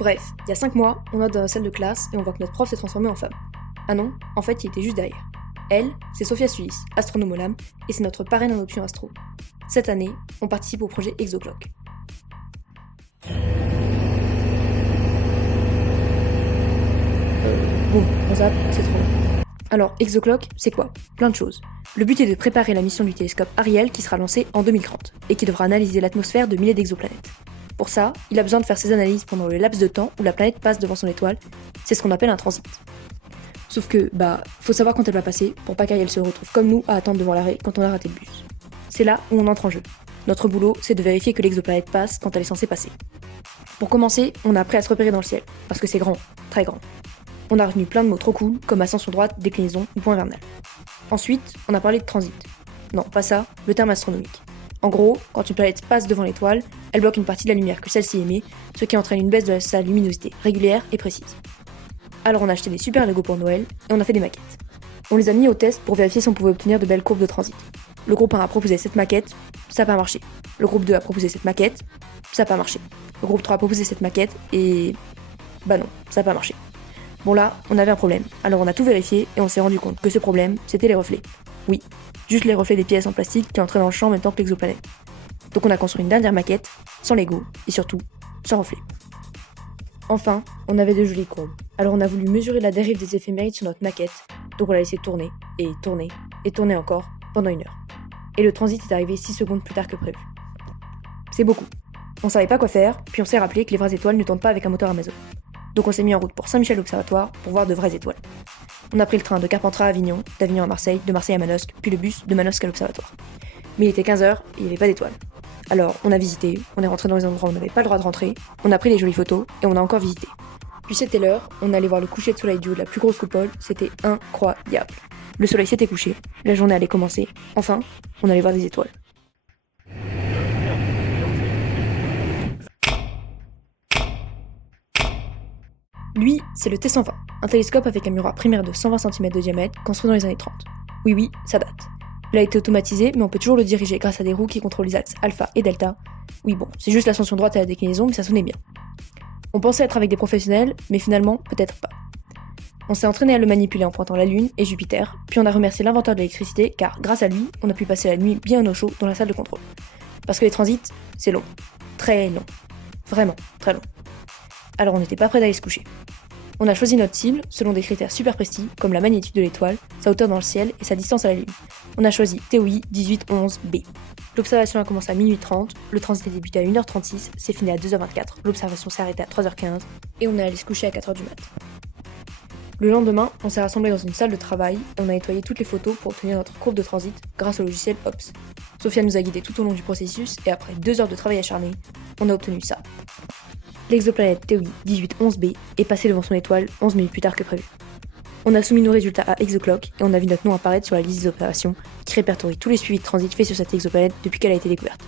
Bref, il y a 5 mois, on entre dans la salle de classe et on voit que notre prof s'est transformé en femme. Ah non, en fait, il était juste derrière. Elle, c'est Sophia Sulis, astronome au LAM, et c'est notre parraine en option astro. Cette année, on participe au projet Exoclock. Bon, on zappe, c'est trop long. Alors, Exoclock, c'est quoi? Plein de choses. Le but est de préparer la mission du télescope Ariel qui sera lancée en 2030 et qui devra analyser l'atmosphère de milliers d'exoplanètes. Pour ça, il a besoin de faire ses analyses pendant le laps de temps où la planète passe devant son étoile. C'est ce qu'on appelle un transit. Sauf que, faut savoir quand elle va passer pour pas qu'Ariel se retrouve comme nous à attendre devant l'arrêt quand on a raté le bus. C'est là où on entre en jeu. Notre boulot, c'est de vérifier que l'exoplanète passe quand elle est censée passer. Pour commencer, on a appris à se repérer dans le ciel, parce que c'est grand, très grand. On a retenu plein de mots trop cool, comme ascension droite, déclinaison ou point vernal. Ensuite, on a parlé de transit. Non, pas ça, le terme astronomique. En gros, quand une planète passe devant l'étoile, elle bloque une partie de la lumière que celle-ci émet, ce qui entraîne une baisse de sa luminosité régulière et précise. Alors on a acheté des super Lego pour Noël, et on a fait des maquettes. On les a mis au test pour vérifier si on pouvait obtenir de belles courbes de transit. Le groupe 1 a proposé cette maquette, ça n'a pas marché. Le groupe 2 a proposé cette maquette, ça n'a pas marché. Le groupe 3 a proposé cette maquette, et... non, ça n'a pas marché. Bon là, on avait un problème, alors on a tout vérifié et on s'est rendu compte que ce problème, c'était les reflets. Oui, juste les reflets des pièces en plastique qui entraient dans le champ en même temps que l'exoplanète. Donc on a construit une dernière maquette, sans Lego, et surtout, sans reflets. Enfin, on avait de jolies courbes, alors on a voulu mesurer la dérive des éphémérides sur notre maquette, donc on l'a laissé tourner, et tourner, et tourner encore, pendant 1 heure. Et le transit est arrivé 6 secondes plus tard que prévu. C'est beaucoup. On savait pas quoi faire, puis on s'est rappelé que les vraies étoiles ne tournent pas avec un moteur Amazon. Donc on s'est mis en route pour Saint-Michel Observatoire pour voir de vraies étoiles. On a pris le train de Carpentras à Avignon, d'Avignon à Marseille, de Marseille à Manosque, puis le bus de Manosque à l'Observatoire. Mais il était 15h et il n'y avait pas d'étoiles. Alors on a visité, on est rentré dans les endroits où on n'avait pas le droit de rentrer, on a pris des jolies photos et on a encore visité. Puis c'était l'heure, on allait voir le coucher de soleil du haut de la plus grosse coupole, c'était incroyable. Le soleil s'était couché, la journée allait commencer, enfin, on allait voir des étoiles. Lui, c'est le T120, un télescope avec un miroir primaire de 120 cm de diamètre construit dans les années 30. Oui, ça date. Il a été automatisé, mais on peut toujours le diriger grâce à des roues qui contrôlent les axes alpha et delta. Oui bon, c'est juste l'ascension droite à la déclinaison, mais ça sonnait bien. On pensait être avec des professionnels, mais finalement, peut-être pas. On s'est entraîné à le manipuler en pointant la Lune et Jupiter, puis on a remercié l'inventeur de l'électricité, car grâce à lui, on a pu passer la nuit bien au chaud dans la salle de contrôle. Parce que les transits, c'est long. Très long. Vraiment, très long. Alors on n'était pas prêt d'aller se coucher. On a choisi notre cible selon des critères super précis, comme la magnitude de l'étoile, sa hauteur dans le ciel et sa distance à la Lune. On a choisi TOI 1811b. L'observation a commencé à minuit 30, le transit a débuté à 1h36, c'est fini à 2h24, l'observation s'est arrêtée à 3h15, et on est allé se coucher à 4h du mat'. Le lendemain, on s'est rassemblés dans une salle de travail et on a nettoyé toutes les photos pour obtenir notre courbe de transit grâce au logiciel OPS. Sophia nous a guidés tout au long du processus et après 2 heures de travail acharné, on a obtenu ça. L'exoplanète TOI 1811b est passée devant son étoile 11 minutes plus tard que prévu. On a soumis nos résultats à Exoclock et on a vu notre nom apparaître sur la liste des opérations qui répertorie tous les suivis de transit faits sur cette exoplanète depuis qu'elle a été découverte.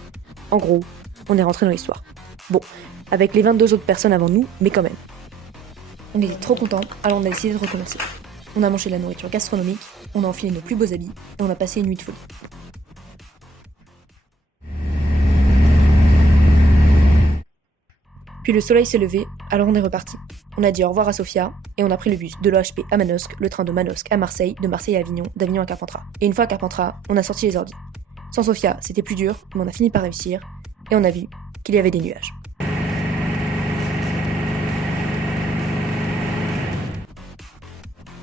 En gros, on est rentré dans l'histoire. Bon, avec les 22 autres personnes avant nous, mais quand même. On était trop contents, alors on a décidé de recommencer. On a mangé de la nourriture gastronomique, on a enfilé nos plus beaux habits et on a passé une nuit de folie. Puis le soleil s'est levé, alors on est reparti. On a dit au revoir à Sophia, et on a pris le bus de l'OHP à Manosque, le train de Manosque à Marseille, de Marseille à Avignon, d'Avignon à Carpentras. Et une fois à Carpentras, on a sorti les ordi. Sans Sophia, c'était plus dur, mais on a fini par réussir, et on a vu qu'il y avait des nuages.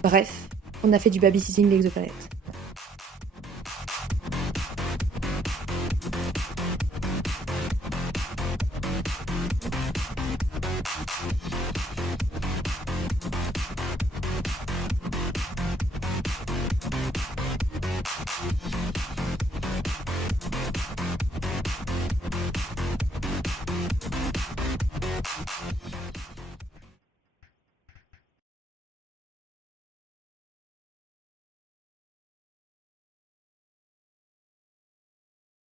Bref, on a fait du babysitting d'exoplanète.